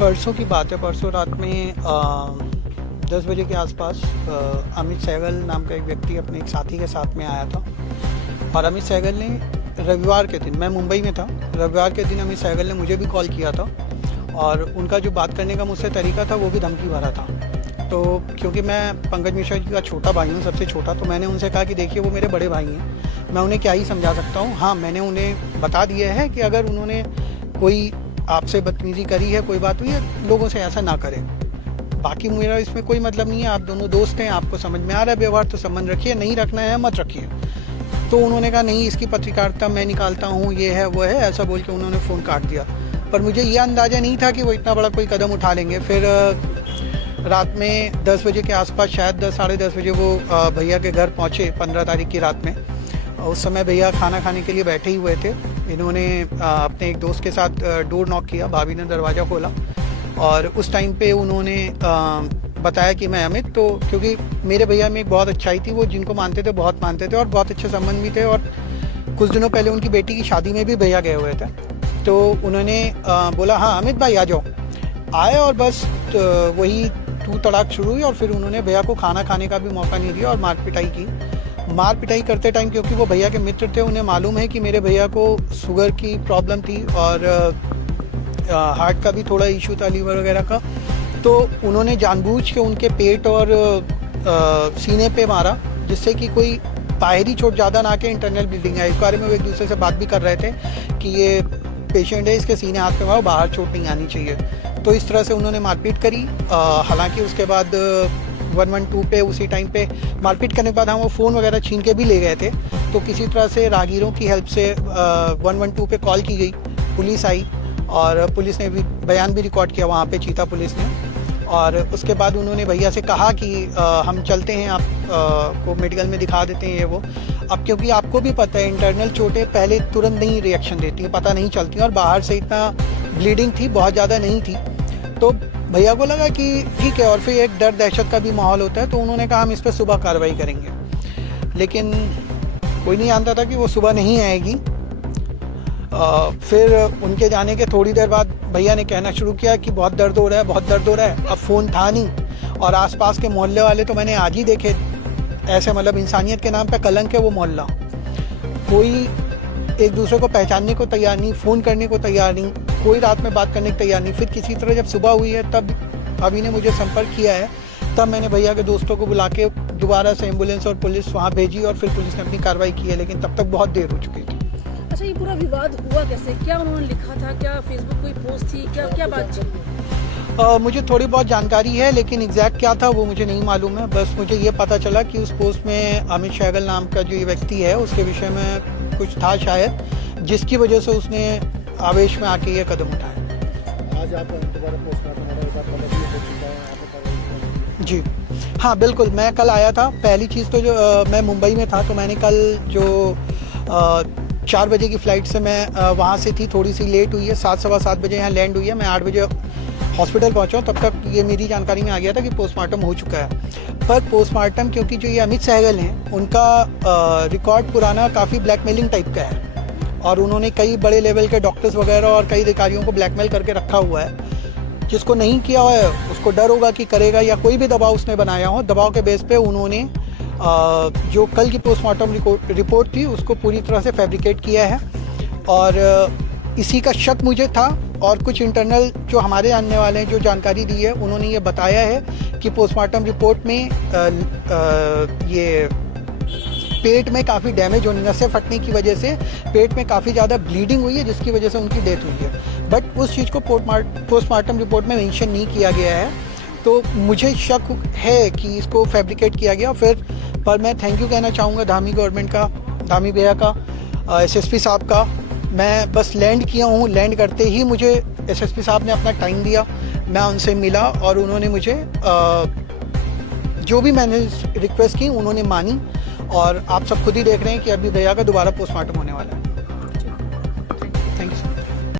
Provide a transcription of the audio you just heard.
परसों की बात है। परसों रात में 10 बजे के आसपास अमित सहगल नाम का एक व्यक्ति अपने एक साथी के साथ में आया था। और अमित सहगल ने रविवार के दिन, मैं मुंबई में था, रविवार के दिन अमित सहगल ने मुझे भी कॉल किया था। और उनका जो बात करने का मुझसे तरीका था वो भी धमकी भरा था। तो क्योंकि मैं पंकज मिश्रा जी का छोटा भाई हूँ, सबसे छोटा, तो मैंने उनसे कहा कि देखिए वो मेरे बड़े भाई हैं, मैं उन्हें क्या ही समझा सकता हूँ। हाँ, मैंने उन्हें बता दिया है कि अगर उन्होंने कोई आपसे बदतमीजी करी है, कोई बात हुई है, लोगों से ऐसा ना करें। बाकी मेरा इसमें कोई मतलब नहीं है, आप दोनों दोस्त हैं, आपको समझ में आ रहा है व्यवहार तो संबंध रखिए, नहीं रखना है मत रखिए। तो उन्होंने कहा नहीं, इसकी पत्रकारिता मैं निकालता हूँ, ये है वो है, ऐसा बोल के उन्होंने फ़ोन काट दिया। पर मुझे ये अंदाज़ा नहीं था कि वो इतना बड़ा कोई कदम उठा लेंगे। फिर रात में 10 बजे के आसपास, शायद 10 साढ़े 10 बजे वो भैया के घर पहुँचे 15 तारीख की रात में। उस समय भैया खाना खाने के लिए बैठे ही हुए थे। इन्होंने अपने एक दोस्त के साथ डोर नॉक किया, भाभी ने दरवाज़ा खोला और उस टाइम पे उन्होंने बताया कि मैं अमित। तो क्योंकि मेरे भैया में एक बहुत अच्छाई थी, वो जिनको मानते थे बहुत मानते थे और बहुत अच्छे संबंध भी थे। और कुछ दिनों पहले उनकी बेटी की शादी में भी भैया गए हुए थे। तो उन्होंने बोला हाँ अमित भाई आ जाओ। आए और बस वही तू तड़ाक शुरू हुई। और फिर उन्होंने भैया को खाना खाने का भी मौका नहीं दिया और मार पिटाई की। मार पिटाई करते टाइम, क्योंकि वो भैया के मित्र थे, उन्हें मालूम है कि मेरे भैया को शुगर की प्रॉब्लम थी और हार्ट का भी थोड़ा इशू था, लीवर वगैरह का। तो उन्होंने जानबूझ के उनके पेट और सीने पे मारा, जिससे कि कोई बाहरी चोट ज़्यादा ना के इंटरनल ब्लीडिंग है। इस बारे में वो एक दूसरे से बात भी कर रहे थे कि ये पेशेंट है, इसके सीने हाथ पे मारो, बाहर चोट नहीं आनी चाहिए। तो इस तरह से उन्होंने मारपीट करी। हालांकि उसके बाद 112 पे उसी टाइम पे मारपीट करने के बाद हम वो फ़ोन वगैरह छीन के भी ले गए थे। तो किसी तरह से राहगीरों की हेल्प से 112 पे कॉल की गई, पुलिस आई और पुलिस ने भी बयान भी रिकॉर्ड किया वहाँ पे, चीता पुलिस ने। और उसके बाद उन्होंने भैया से कहा कि हम चलते हैं, आप को मेडिकल में दिखा देते हैं ये वो। अब क्योंकि आपको भी पता है इंटरनल चोटें पहले तुरंत नहीं रिएक्शन देती हैं, पता नहीं चलती, और बाहर से इतना ब्लीडिंग थी, बहुत ज़्यादा नहीं थी। तो भैया को लगा कि ठीक है, और फिर एक डर दहशत का भी माहौल होता है। तो उन्होंने कहा हम इस पर सुबह कार्रवाई करेंगे। लेकिन कोई नहीं जानता था कि वो सुबह नहीं आएगी। फिर उनके जाने के थोड़ी देर बाद भैया ने कहना शुरू किया कि बहुत दर्द हो रहा है, बहुत दर्द हो रहा है। अब फ़ोन था नहीं और आसपास के मोहल्ले वाले तो मैंने आज ही देखे, ऐसे मतलब इंसानियत के नाम पे कलंक है वो मोहल्ला। कोई एक दूसरे को पहचानने को तैयार नहीं, फ़ोन करने को तैयार नहीं, कोई रात में बात करने को तैयार नहीं। फिर किसी तरह जब सुबह हुई है, तब अभी ने मुझे संपर्क किया है, तब मैंने भैया के दोस्तों को बुला के दोबारा से एम्बुलेंस और पुलिस वहाँ भेजी और फिर पुलिस ने अपनी कार्रवाई की है। लेकिन तब तक बहुत देर हो चुकी थी। अच्छा, ये पूरा विवाद हुआ कैसे? क्या उन्होंने लिखा था? क्या फेसबुक कोई पोस्ट थी? क्या बात थी? मुझे थोड़ी बहुत जानकारी है, लेकिन एग्जैक्ट क्या था वो मुझे नहीं मालूम है। बस मुझे ये पता चला कि उस पोस्ट में अमित सहगल नाम का जो ये व्यक्ति है, उसके विषय में कुछ था शायद, जिसकी वजह से उसने आवेश में आके ये कदम उठाया। आज आप दोबारा पोस्टमार्टम जी हाँ बिल्कुल, मैं कल आया था। पहली चीज़ तो जो मैं मुंबई में था, तो मैंने कल जो 4 बजे की फ़्लाइट से मैं वहाँ से थी, थोड़ी सी लेट हुई है, 7 सवा 7 बजे यहाँ लैंड हुई है। मैं 8 बजे हॉस्पिटल पहुँचा हूँ, तब तक ये मेरी जानकारी में आ गया था कि पोस्टमार्टम हो चुका है। पर पोस्टमार्टम, क्योंकि जो ये अमित सहगल हैं, उनका रिकॉर्ड पुराना काफ़ी ब्लैकमेलिंग टाइप का है और उन्होंने कई बड़े लेवल के डॉक्टर्स वगैरह और कई अधिकारियों को ब्लैकमेल करके रखा हुआ है। जिसको नहीं किया हुआ है उसको डर होगा कि करेगा, या कोई भी दबाव उसने बनाया हो, दबाव के बेस पे उन्होंने जो कल की पोस्टमार्टम रिपोर्ट थी उसको पूरी तरह से फैब्रिकेट किया है। और इसी का शक मुझे था। और कुछ इंटरनल जो हमारे जानने वाले हैं, जो जानकारी दी है, उन्होंने ये बताया है कि पोस्टमार्टम रिपोर्ट में ये पेट में काफ़ी डैमेज होने, नसें फटने की वजह से पेट में काफ़ी ज़्यादा ब्लीडिंग हुई है, जिसकी वजह से उनकी डेथ हुई है। बट उस चीज़ को पोस्टमार्टम रिपोर्ट में मेंशन नहीं किया गया है। तो मुझे शक है कि इसको फैब्रिकेट किया गया। फिर पर मैं थैंक यू कहना चाहूँगा धामी गवर्नमेंट का, धामी भैया का, एसएसपी साहब का। मैं बस लैंड किया हूँ, लैंड करते ही मुझे एसएसपी साहब ने अपना टाइम दिया, मैं उनसे मिला और उन्होंने मुझे जो भी मैंने रिक्वेस्ट की उन्होंने मानी। और आप सब खुद ही देख रहे हैं कि अभी भैया का दोबारा पोस्टमार्टम होने वाला है।